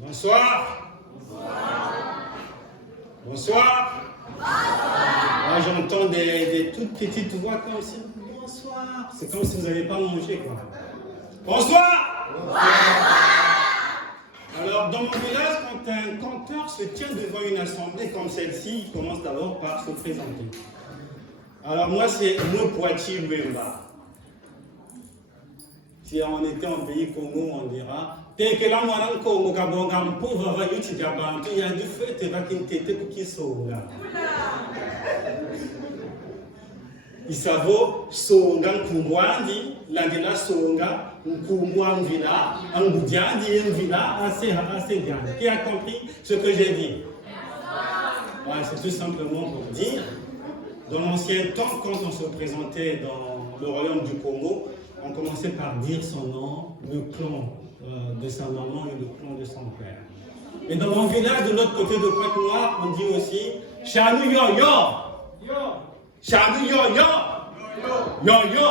Bonsoir. Bonsoir. Ah, j'entends des toutes petites voix comme ça. Bonsoir. C'est comme si vous n'avez pas mangé, quoi. Bonsoir. Alors, dans mon village, quand un canteur se tient devant une assemblée comme celle-ci, il commence d'abord par se présenter. Alors, moi, c'est Mopoati Luemba. Si on était en pays Congo, on dira Tekela Mwaran Congo Kabongam pauvre Vayuti Kabantu, il y a du feu, tu vas t'inquiéter pour qui sauve. Isavo Songa Kumwandi, Landela Songa, Kumwandila, Angoudiandi, Mvila, assez bien. Qui a compris ce que j'ai dit? Ouais, c'est tout simplement pour dire, dans l'ancien temps, quand on se présentait dans le royaume du Congo, on commençait par dire son nom, le clan de sa maman et le clan de son père. Et dans mon village, de l'autre côté de Pointe-Noire, on dit aussi Chanou yo yo. Chanou yo yo. Yo yo.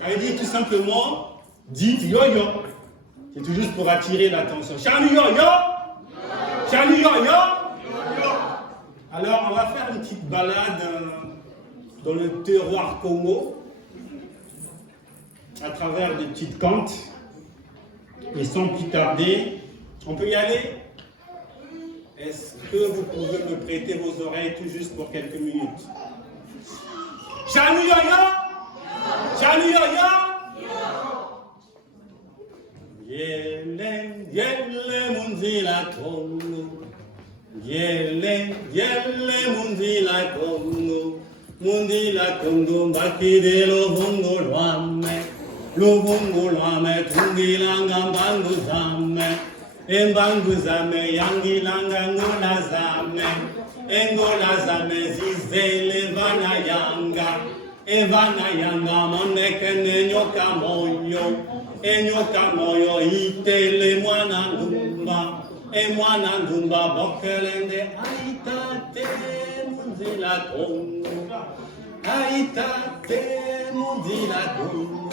Ça veut dire tout simplement, dites yo yo. C'est tout juste pour attirer l'attention. Chanou yo yo. Chanou yo yo. Alors, on va faire une petite balade dans le terroir Congo, à travers des petites cantes. Et sans plus tarder, on peut y aller? Est-ce que vous pouvez me prêter vos oreilles tout juste pour quelques minutes? Chanou yo yo! Chanou yo yo! Yele, yele munzila Congo. Yele, yele munzila Congo. Munzila Congo, bakide lo bongo lwame. Lubungu lwame tungilanga mbangu zame embangu zame yangilanga ngola zame engola zame zizele vana yanga evana yanga moneke nyoka moyo itele mwana ngumba mwana ngumba bokelende aitate munzila Congo aitate munzila Congo.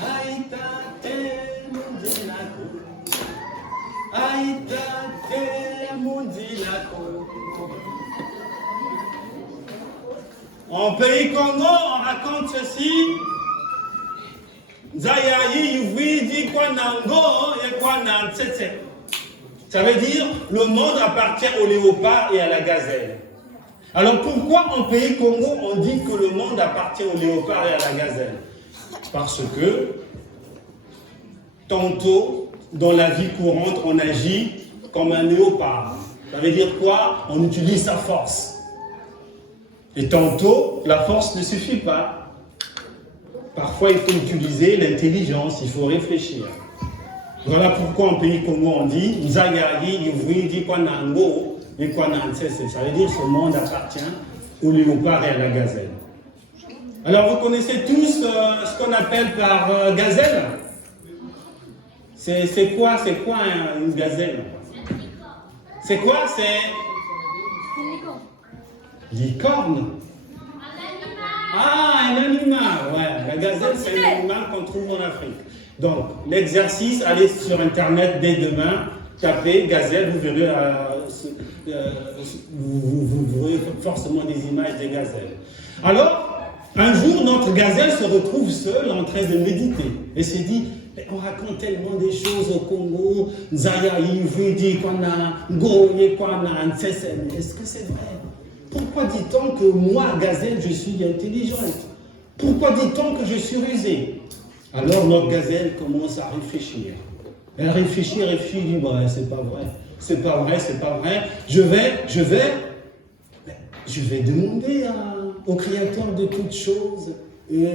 Aitate Mundilako. Aitate Mundilako. En pays Congo, on raconte ceci. Zayayi Yuvidi Kwanango et Kwanan Tsetse. Ça veut dire le monde appartient au léopard et à la gazelle. Alors pourquoi en pays Congo on dit que le monde appartient au léopard et à la gazelle? Parce que, tantôt, dans la vie courante, on agit comme un léopard. Ça veut dire quoi? On utilise sa force. Et tantôt, la force ne suffit pas. Parfois, il faut utiliser l'intelligence, il faut réfléchir. Voilà pourquoi en pays Congo, on dit « Nzayari, Yuvidi, Kwanango, et Kwanansese ». Ça veut dire que ce monde appartient au léopard et à la gazelle. Alors, vous connaissez tous ce qu'on appelle par gazelle? C'est quoi une gazelle? C'est quoi? C'est licorne. Ah, un animal. Ouais, la gazelle, c'est un animal qu'on trouve en Afrique. Donc, l'exercice, allez sur Internet dès demain, tapez gazelle, vous verrez, vous verrez forcément des images des gazelles. Alors, un jour, notre gazelle se retrouve seule en train de méditer et se dit on raconte tellement des choses au Congo, Zayayi, Vudi, Kwana, Goye, Kwana, Nsesen. Est-ce que c'est vrai? Pourquoi dit-on que moi, gazelle, je suis intelligente? Pourquoi dit-on que je suis rusée? Alors notre gazelle commence à réfléchir. Elle réfléchit, dit ouais, c'est pas vrai, c'est pas vrai, c'est pas vrai. Je vais demander au Créateur de toutes choses et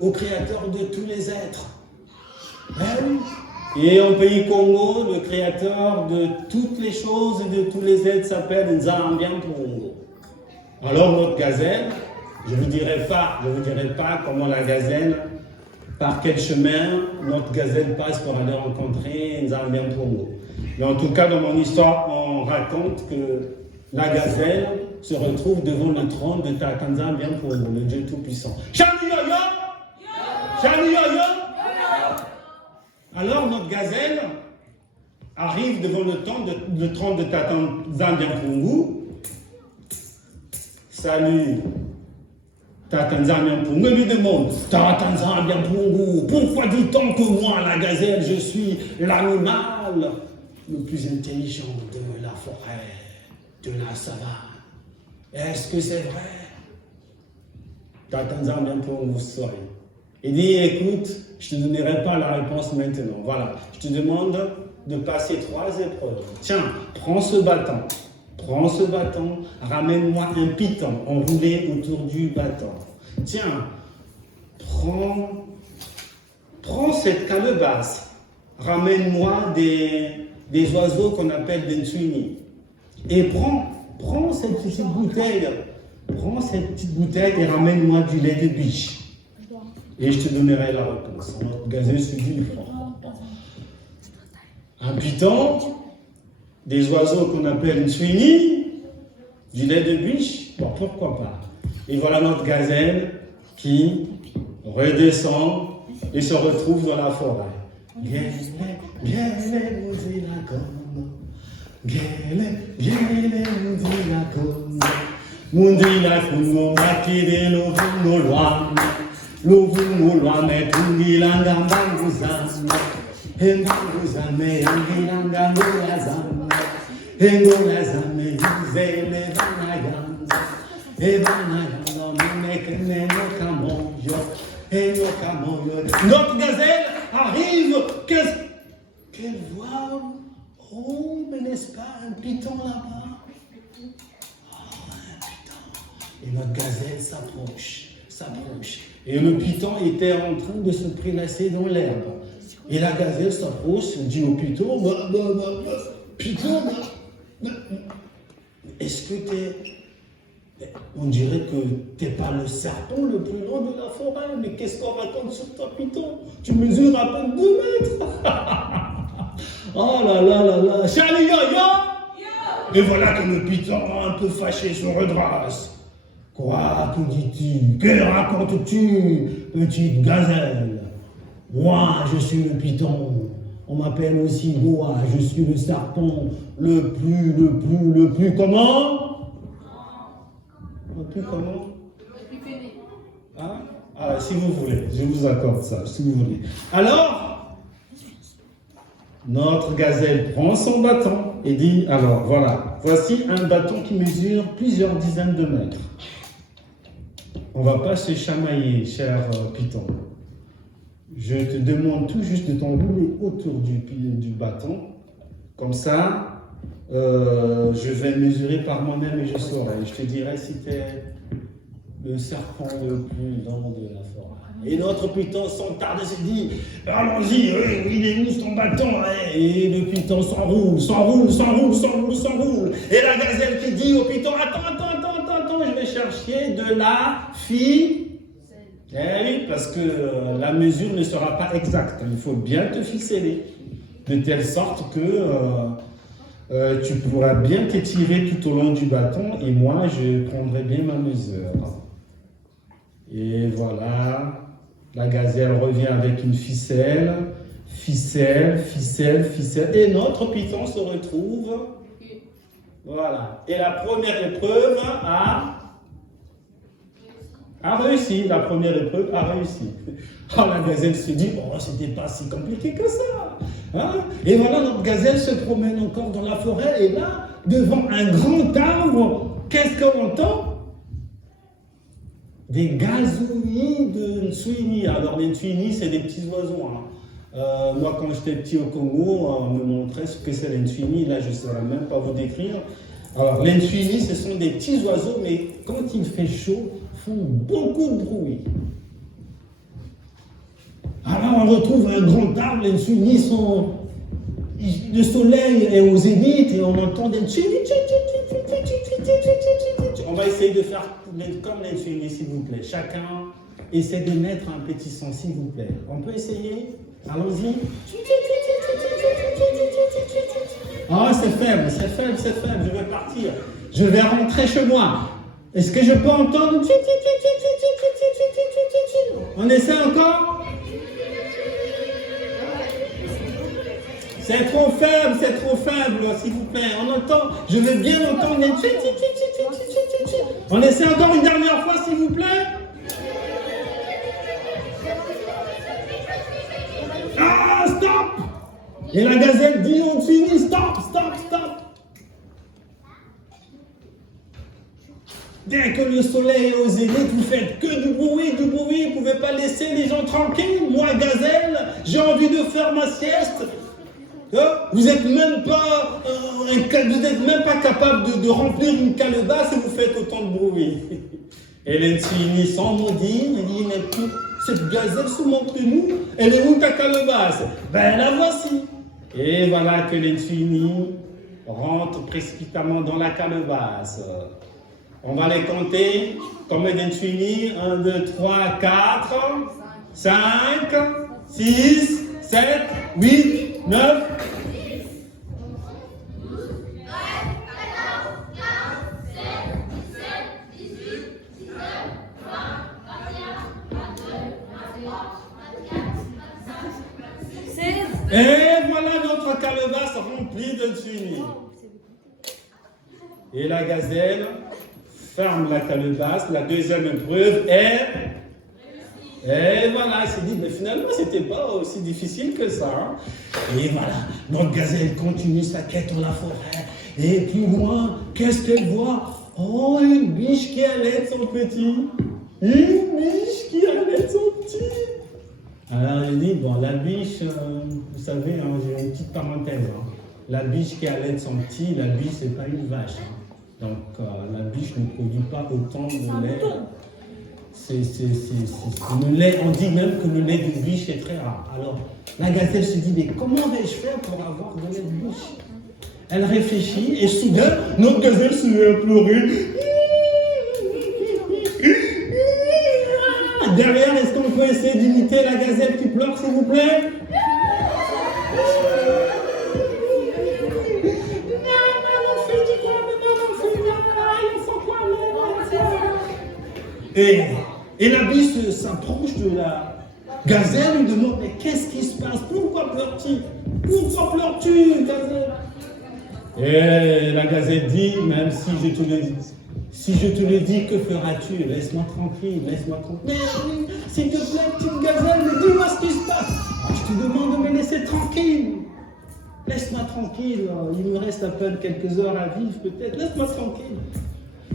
au Créateur de tous les êtres. Et en pays Congo, le Créateur de toutes les choses et de tous les êtres s'appelle Nzambian Congo. Alors notre gazelle, je ne vous dirai pas comment la gazelle, par quel chemin notre gazelle passe pour aller rencontrer Nzambian Congo. Mais en tout cas, dans mon histoire, on raconte que la gazelle se retrouve devant le trône de Takanza bien pour le Dieu Tout-Puissant. Chani yo yo! Chani yo yo! Alors notre gazelle arrive devant le trône de Tatanzambia Pungu. Salut Tatanzambia Pungu, lui demande Tatanzambia Pungu, pourquoi dit-on que moi, la gazelle, je suis l'animal le plus intelligent de la forêt, de la savane? Est-ce que c'est vrai? Tatanzambia Pungu sourit. Il dit, écoute, je ne te donnerai pas la réponse maintenant. Voilà, je te demande de passer 3 épreuves. Tiens, prends ce bâton, ramène-moi un piton enroulé autour du bâton. Tiens, prends cette calebasse, ramène-moi des oiseaux qu'on appelle des nsuini. Et prends cette petite bouteille, et ramène-moi du lait de biche. Et je te donnerai la réponse. Notre gazelle se dit, un python, des oiseaux qu'on appelle une suini, du lait de biche, bon, pourquoi pas. Et voilà notre gazelle qui redescend et se retrouve dans la forêt. Lovungulwane tungilanga mbanguzana embanguzane yangilanga ngolazame yizele banayanga ebanayanga munekene kamoyo. Notre gazelle arrive, qu'elle voit, oh mais n'est-ce pas un python là-bas? Oh, un python. Et notre gazelle s'approche. Et le python était en train de se prélasser dans l'herbe. Et la gazelle s'approche, dit au python, python, est-ce que on dirait que t'es pas le serpent le plus long de la forêt, mais qu'est-ce qu'on raconte sur toi, python? Tu mesures à peine 2 mètres. Oh là là là là, Charlie yo. Et voilà que le python, un peu fâché, se redresse. Quoi, que dis-tu? Que racontes-tu, petite gazelle? Moi, je suis le python. On m'appelle aussi Boa. Je suis le serpent le plus comment? Le plus comment? Le plus péné. Hein? Ah, si vous voulez, je vous accorde ça, si vous voulez. Alors, notre gazelle prend son bâton et dit, alors voilà, voici un bâton qui mesure plusieurs dizaines de mètres. On ne va pas se chamailler, cher python. Je te demande tout juste de t'enrouler autour du bâton. Comme ça, je vais mesurer par moi-même et je saurai. Je te dirai si tu es le serpent le plus long de la forêt. Et notre python s'entarde et se dit, allons-y, il est où ton bâton? Et le python s'enroule. Et la gazelle qui dit au python, attends, je vais chercher de la ficelle. Eh oui, parce que la mesure ne sera pas exacte. Il faut bien te ficeler, de telle sorte que tu pourras bien t'étirer tout au long du bâton et moi, je prendrai bien ma mesure. Et voilà, la gazelle revient avec une ficelle, et notre python se retrouve. Voilà. Et la première épreuve a réussi. La première épreuve a réussi. Oh, la gazelle se dit, oh, c'était pas si compliqué que ça. Hein? Et voilà, notre gazelle se promène encore dans la forêt, et là, devant un grand arbre, qu'est-ce qu'on entend? Des gazouillis de nsuini. Alors, les nsuini, c'est des petits oiseaux. Hein. Moi, quand j'étais petit au Congo, on me montrait ce que c'est les nsuini. Là, je ne saurais même pas vous décrire. Alors, les nsuini, ce sont des petits oiseaux, mais quand il fait chaud, font beaucoup de bruit. Alors, on retrouve un grand arbre, les nsuini sont... Le soleil est au zénith et on entend des nsuini. On va essayer de faire comme les nsuini, s'il vous plaît. Chacun essaie de mettre un petit son, s'il vous plaît. On peut essayer? Allons-y. Ah, c'est faible. Je vais partir. Je vais rentrer chez moi. Est-ce que je peux entendre? On essaie encore? c'est trop faible, s'il vous plaît. On entend, je veux bien entendre les tchi, tchi, tchi, tchi, tchi, tchi, tchi, tchi. On essaie encore une dernière fois, s'il vous plaît. Ah, stop! Et la gazelle dit, on finit, stop, stop, stop. Dès que le soleil est au zénith, vous faites que du bruit, vous ne pouvez pas laisser les gens tranquilles. Moi, gazelle, j'ai envie de faire ma sieste. Vous n'êtes même pas capable de remplir une calebasse et vous faites autant de bruit. Et Lentini, sans mot dire, elle dit, mais cette gazelle se montre nous, elle est où ta calebasse? Ben la voici. Et voilà que Lentini rentre précipitamment dans la calebasse. On va les compter. Combien Lentini? 1, 2, 3, 4, 5, 6, 7, 8, 9. 16. Et voilà notre calebasse remplie de tunis. Et la gazelle ferme la calebasse. La deuxième épreuve est... Et voilà, elle s'est dit, mais finalement, c'était pas aussi difficile que ça. Hein. Et voilà, notre gazelle continue sa quête dans la forêt. Et plus loin, qu'est-ce qu'elle voit? Oh, une biche qui allaite son petit. Une biche qui allaite son petit. Alors, elle dit, bon, la biche, vous savez, hein, j'ai une petite parenthèse. Hein. La biche qui allaite son petit, la biche, c'est pas une vache. Hein. Donc, la biche ne produit pas autant de lait. Le lait, on dit même que le lait de biche est très rare. Alors, la gazelle se dit, mais comment vais-je faire pour avoir de lait de biche? Elle réfléchit et soudain, notre gazelle se met à pleurer. Derrière, est-ce qu'on peut essayer d'imiter la gazelle qui pleure, s'il vous plaît? Et la biche s'approche de la gazelle, lui demande, mais qu'est-ce qui se passe? Pourquoi pleures-tu? Pourquoi pleures-tu, gazelle? Et la gazelle dit, même si je te le dis, que feras-tu? Laisse-moi tranquille, laisse-moi tranquille. Mais s'il te plaît, petite gazelle, mais dis-moi ce qui se passe. Je te demande de me laisser tranquille. Laisse-moi tranquille, il me reste à peine quelques heures à vivre peut-être. Laisse-moi tranquille.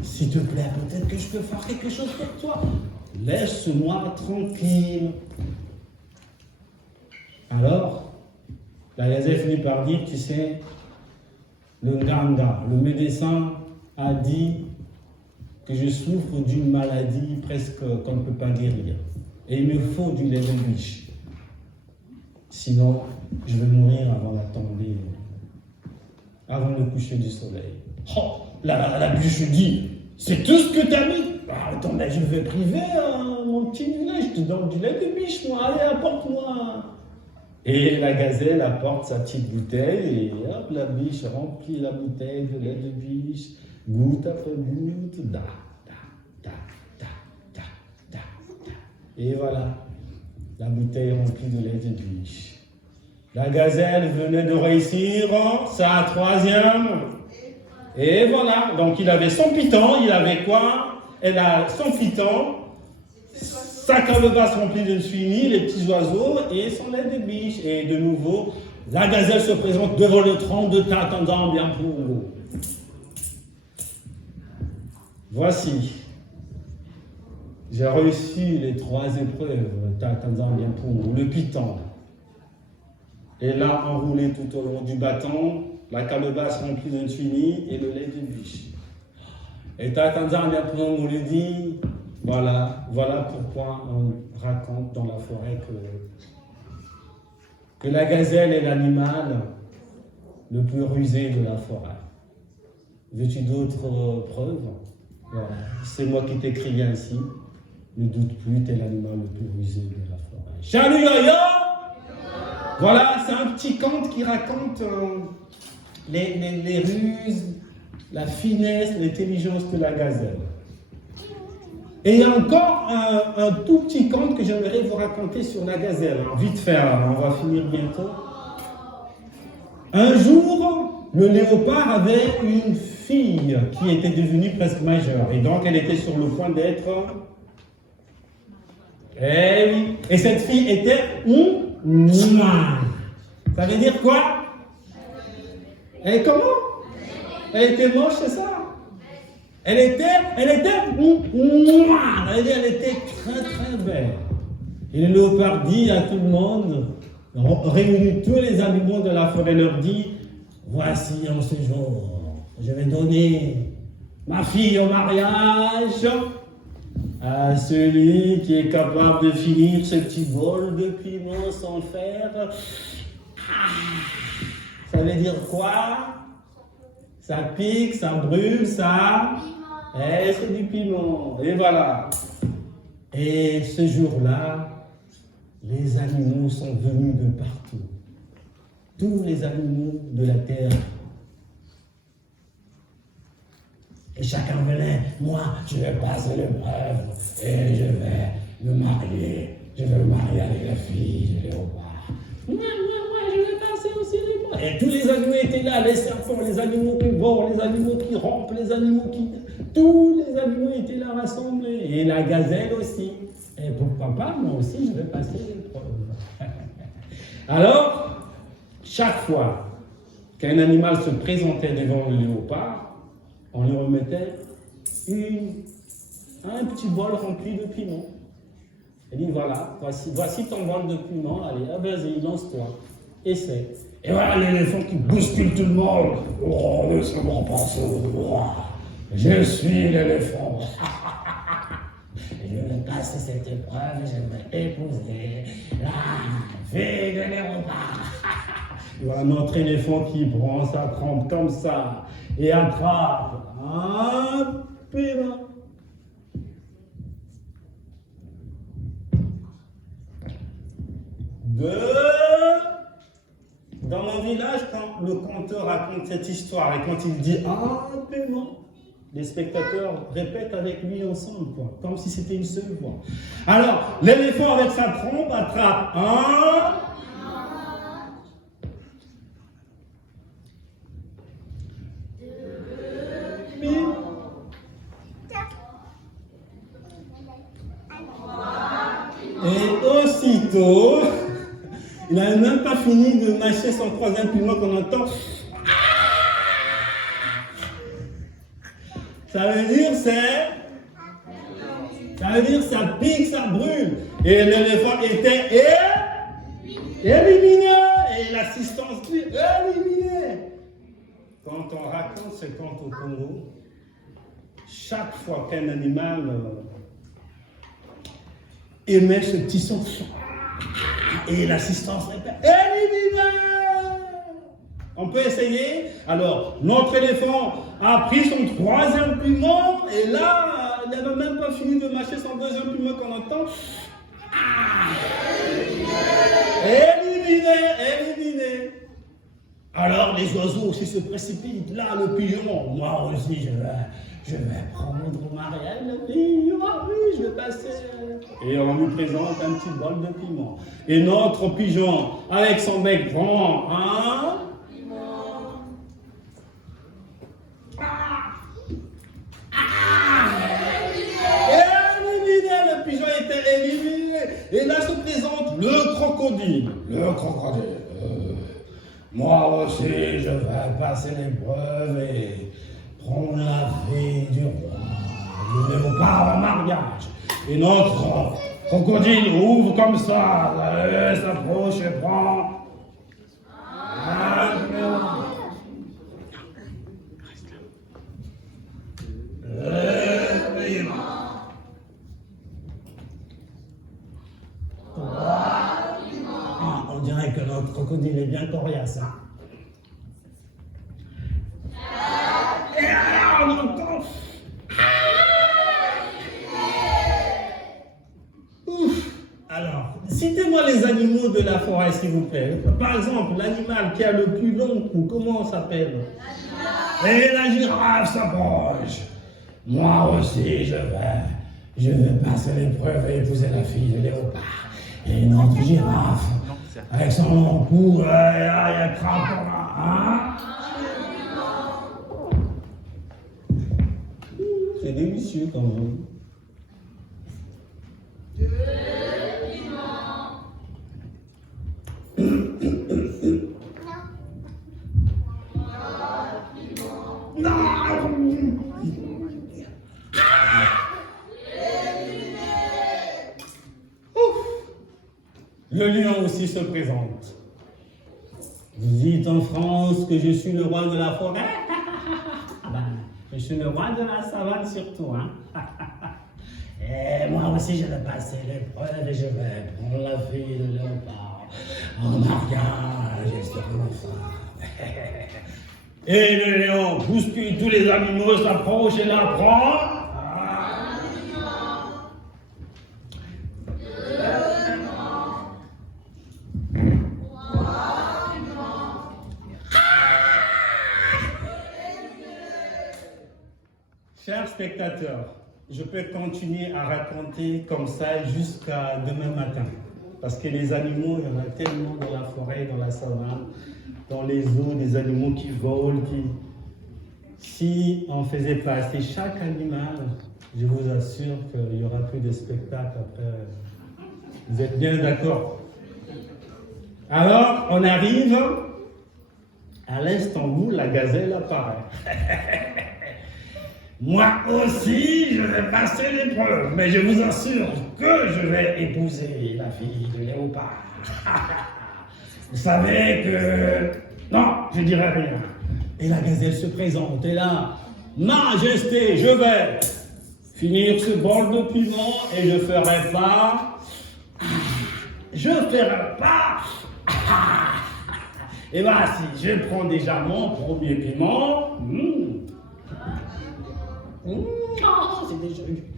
S'il te plaît, peut-être que je peux faire quelque chose pour toi. Laisse-moi tranquille. Alors, la gazelle finit par dire, tu sais, le Nganga, le médecin, a dit que je souffre d'une maladie presque qu'on ne peut pas guérir. Et il me faut du lait de biche. Sinon, je vais mourir avant la tombée, avant le coucher du soleil. Oh, la biche dit, c'est tout ce que tu as mis. Attends, mais je vais priver mon petit du lait, je te donne du lait de biche, moi, allez, apporte-moi. Et la gazelle apporte sa petite bouteille et hop, la biche remplit la bouteille de lait de biche, goutte après goutte, da, da, da, da, da, da, da. Et voilà, la bouteille remplie de lait de biche. La gazelle venait de réussir sa troisième. Et voilà, donc il avait son piton, il avait quoi? Elle a son piton, sa calebasse remplie de suinis, les petits oiseaux et son lait de biche. Et de nouveau, la gazelle se présente devant le trône de Tatanzambianpungu. Voici, j'ai réussi les 3 épreuves, Tatanzambianpungu, le piton. Et là, enroulé tout au long du bâton, la calebasse remplie de suinis et le lait de biche. Et Tatanzambianpungu lui dit, voilà pourquoi on raconte dans la forêt que la gazelle est l'animal le plus rusé de la forêt. Veux-tu d'autres preuves? Voilà. C'est moi qui t'ai crié ainsi. Ne doute plus, t'es l'animal le plus rusé de la forêt. Salut yo! Voilà, c'est un petit conte qui raconte les ruses, la finesse, l'intelligence de la gazelle. Et il y a encore un tout petit conte que j'aimerais vous raconter sur la gazelle. Vite fait, on va finir bientôt. Un jour, le léopard avait une fille qui était devenue presque majeure. Et donc, elle était sur le point d'être... Eh oui. Et cette fille était... Ça veut dire quoi? Elle est comment? Elle était moche, c'est ça? Elle était... Ça veut dire elle était très très belle. Et le léopard dit à tout le monde, réunit tous les animaux de la forêt, leur dit, voici en ce jour, je vais donner ma fille au mariage à celui qui est capable de finir ce petit bol de piment sans faire. Ça veut dire quoi? Ça pique, ça brûle, ça... Eh, c'est du piment. Et voilà. Et ce jour-là, les animaux sont venus de partout. Tous les animaux de la terre. Et chacun venait, moi, je vais passer l'épreuve et je vais me marier. Je vais me marier avec la fille de léopard. Moi, je vais passer aussi l'épreuve. Et tous les animaux étaient là, les serpents, les animaux qui volent, les animaux qui rampent, les animaux qui... Tous les animaux étaient là rassemblés. Et la gazelle aussi. Et pourquoi pas, moi aussi, je vais passer l'épreuve. Alors, chaque fois qu'un animal se présentait devant le léopard, on lui remettait un petit bol rempli de piment. Il dit, voilà, voici ton bol de piment, allez, vas-y, lance-toi, essaie. Et voilà l'éléphant qui bouscule tout le monde. Oh, laissez-moi passer. Je suis l'éléphant. Je vais passer cette épreuve, je vais épouser la fille de léopard. Voilà notre éléphant qui prend sa trempe comme ça et attrape un piment. Dans mon village, quand le conteur raconte cette histoire et quand il dit un piment, les spectateurs répètent avec lui ensemble, quoi, comme si c'était une seule voix. Alors, l'éléphant avec sa trompe attrape un. Et aussitôt, il n'avait même pas fini de mâcher son troisième piment qu'on entend. Ça veut dire ça pique, ça brûle. Et l'éléphant était éliminé. Et l'assistance dit éliminé. Quand on raconte ce conte au Congo, chaque fois qu'un animal émet ce petit son, et l'assistance répète éliminé. On peut essayer. Alors, notre éléphant a pris son troisième piment et là, il n'avait même pas fini de mâcher son deuxième piment qu'on entend. Éliminé. Alors, les oiseaux aussi se précipitent. Là, le pigeon, moi aussi, je vais prendre au mariage le pigeon. Oui, je vais passer. Et on lui présente un petit bol de piment. Et notre pigeon, avec son bec prend un... Le pigeon était éliminé. Et là se présente le crocodile. Le crocodile. Moi aussi, je vais passer l'épreuve et prendre la fille du roi. Je ne vais pas au mariage. Et notre crocodile ouvre comme ça, s'approche et prend. On dirait que notre crocodile est bien coriace. Hein? Et alors, on entend. Ouf. Alors, citez-moi les animaux de la forêt, s'il vous plaît. Par exemple, l'animal qui a le plus long cou, comment on s'appelle? Et la girafe s'approche. Moi aussi, je vais passer l'épreuve et épouser la fille de léopard. Et notre girafe, avec son long cou, elle attrape Hein? C'est délicieux quand même. Le lion aussi se présente. Vous dites en France que je suis le roi de la forêt? Je suis le roi de la savane surtout. Hein? Et moi aussi je vais passer l'épreuve et je vais prendre la fille de léopard en mariage et sur ma femme. Et le lion bouscule tous les animaux, s'approche et la prend. Chers spectateurs, je peux continuer à raconter comme ça jusqu'à demain matin. Parce que les animaux, il y en a tellement dans la forêt, dans la savane, dans les eaux, des animaux qui volent, Si on faisait passer chaque animal, je vous assure qu'il n'y aura plus de spectacle après. Vous êtes bien d'accord? Alors, on arrive à l'instant où la gazelle apparaît. Moi aussi, je vais passer l'épreuve, mais je vous assure que je vais épouser la fille de léopard. Vous savez que... Non, je dirai rien. Et la gazelle se présente, et là, Majesté, je vais finir ce bol de piment et je ferai pas... Et voici, je prends déjà mon premier piment.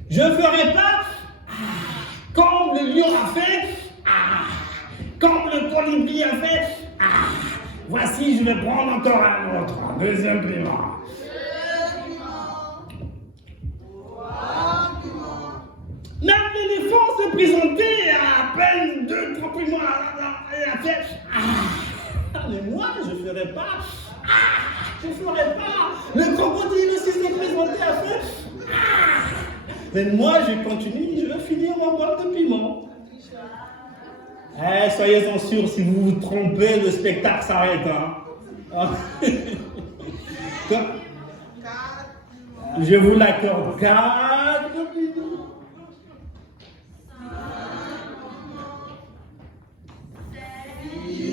Je ferai pas comme le lion a fait, comme le colibri a fait. Voici, je vais prendre encore un autre, un deuxième piment. Même l'éléphant s'est présenté à peine 2-3 piments. Il a fait. Mais moi, je ferai pas. Je ne ferai pas. Le crocodile aussi s'est présenté à faire. Mais moi, je continue, je vais finir mon bol de piment. Soyez-en sûrs, si vous vous trompez, le spectacle s'arrête. Hein. Je vous l'accorde. 4 piments.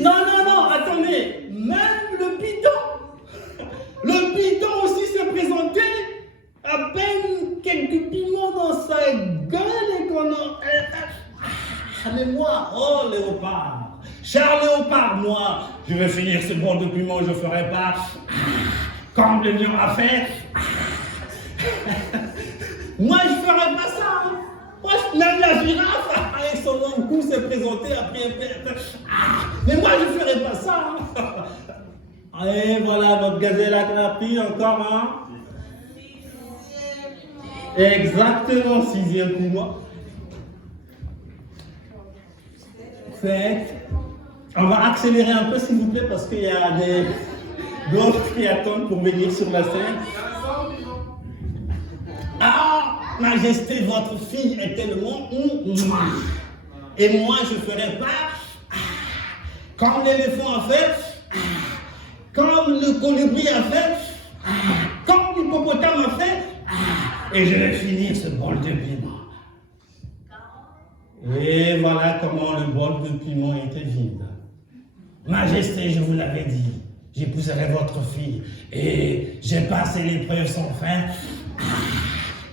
Non, attendez. Même le python aussi s'est présenté, à peine quelques piments dans sa gueule et qu'on a... mais moi, oh léopard, cher léopard, moi, je vais finir ce bol de piment, je ne ferai pas comme le lion a fait. Moi, je ne ferai pas ça. Hein. Moi, même la girafe, avec son long cou, s'est présentée après. Mais moi, je ne ferai pas ça. Hein. Et voilà, notre gazelle a pris encore un. Exactement, 6e piment. Faites. On va accélérer un peu, s'il vous plaît, parce qu'il y a d'autres qui attendent pour venir sur la scène. Majesté, votre fille est tellement... Et moi, je ne ferai pas comme l'éléphant a fait, comme le colibri a fait, comme l'hippopotame a fait, et je vais finir ce bol de piment. Et voilà comment le bol de piment était vide. Majesté, je vous l'avais dit, j'épouserai votre fille, et j'ai passé l'épreuve sans fin.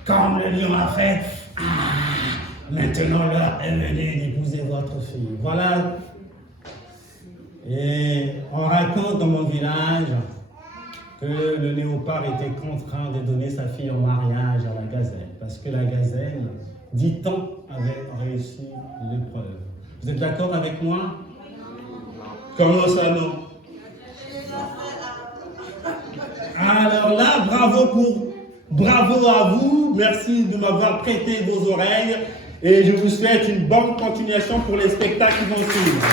Comme le lion a fait, maintenant l'heure est venue d'épouser votre fille. Voilà. Et on raconte dans mon village que le léopard était contraint de donner sa fille en mariage à la gazelle, parce que la gazelle, dit-on, avait réussi l'épreuve. Vous êtes d'accord avec moi? Comment ça, non? Alors là, bravo à vous, merci de m'avoir prêté vos oreilles et je vous souhaite une bonne continuation pour les spectacles qui vont suivre.